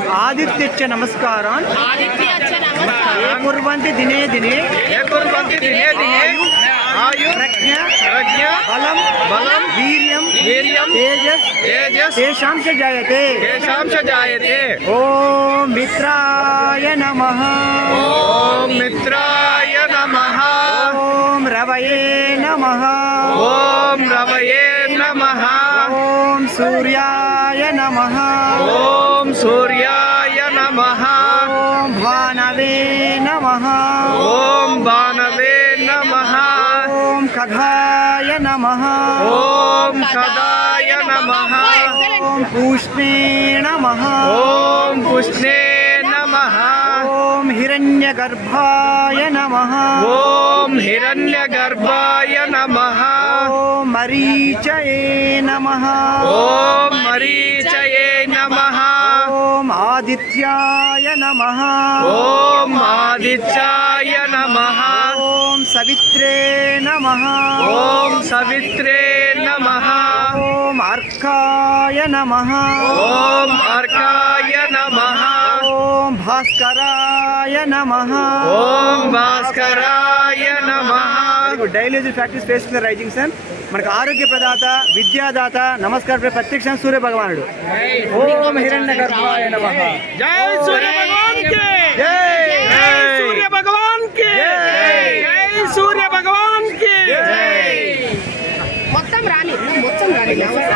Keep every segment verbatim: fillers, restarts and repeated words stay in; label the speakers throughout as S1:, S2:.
S1: आदित्यच्च नमस्कारान्
S2: आदित्याच्च नमस्कारः
S1: ये कुर्वन्ति दिने दिने
S3: ये कुर्वन्ति दिने दिने आयु
S1: प्रज्ञा
S3: प्रज्ञा
S1: बलं
S3: बलं
S1: वीर्यं
S3: वीर्यं
S1: तेजस्
S3: तेजस्
S1: तेषां च जायते।
S3: तेषां च जायते।
S1: ॐ मित्राय नमः।
S3: ॐ मित्राय नमः।
S1: ॐ रवये नमः।
S3: ॐ रवये नमः।
S1: ॐ सूर्याय नमः।
S3: ॐ सूर्याय नमः।
S1: ॐ भानवे नमः।
S3: ॐ भानवे नमः।
S1: ॐ खगाय नमः।
S3: ॐ खगाय नमः।
S1: ॐ पूष्णे नमः।
S3: ॐ पुष्णे नमः।
S1: ॐ हिरण्यगर्भाय नमः।
S3: ॐ हिरण्यगर्भाय नमः।
S1: ॐ मरीचये नमः।
S3: ॐ मरीचये नमः।
S1: ॐ आदित्याय नमः।
S3: ॐ आदित्याय नमः।
S1: ॐ सवित्रे नमः।
S3: ॐ सवित्रे नमः।
S1: ॐ अर्काय नमः।
S3: ॐ अर्काय नमः।
S1: ॐ भास्कराय नमः।
S3: ॐ भास्कराय नमः।
S1: డైలీ ప్రాక్టీస్ చేస్తున్న రైజింగ్ సన్ మనకు ఆరోగ్య ప్రదాత విద్యాదాత నమస్కారం ప్రత్యక్ష సూర్య భగవానుడు. ఓం హిరణ్య గర్భాయ నమః.
S3: जय सूर्य भगवान के जय। जय सूर्य भगवान के जय। जय सूर्य भगवान के जय।
S2: మొత్తం రాని మొత్తం రాని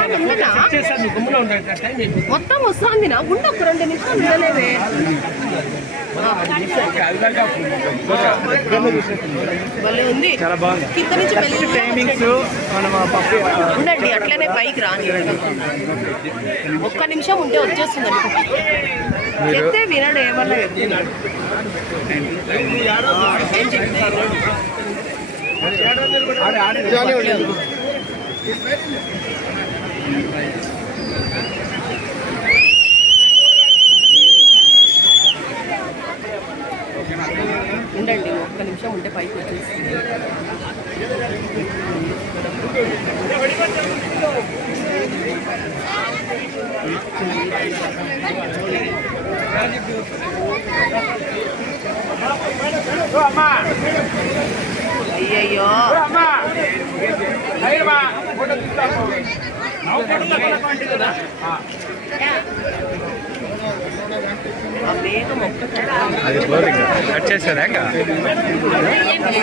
S2: మొత్తం వస్తుంది నా ఉండ ఒక రెండు నిమిషాలు ఉండలేవే భలే ఉంది
S1: చాలా బాగుంది.
S2: కింద నుంచి మెల్లిగా
S1: టైమింగ్స్ మనం పప్పు
S2: ఉండండి అట్లనే పైకి రాని ఒక్క నిమిషం ఉంటే వచ్చేస్తుంది చెప్తే వినడు ఏమన్నా ఉండండి ఒక్క నిమిషం ఉంటే పైకి వచ్చేస్తుంది అయ్యయ్యో ఆ వేగం ఒక్కసారి
S3: అది కట్ చేశారా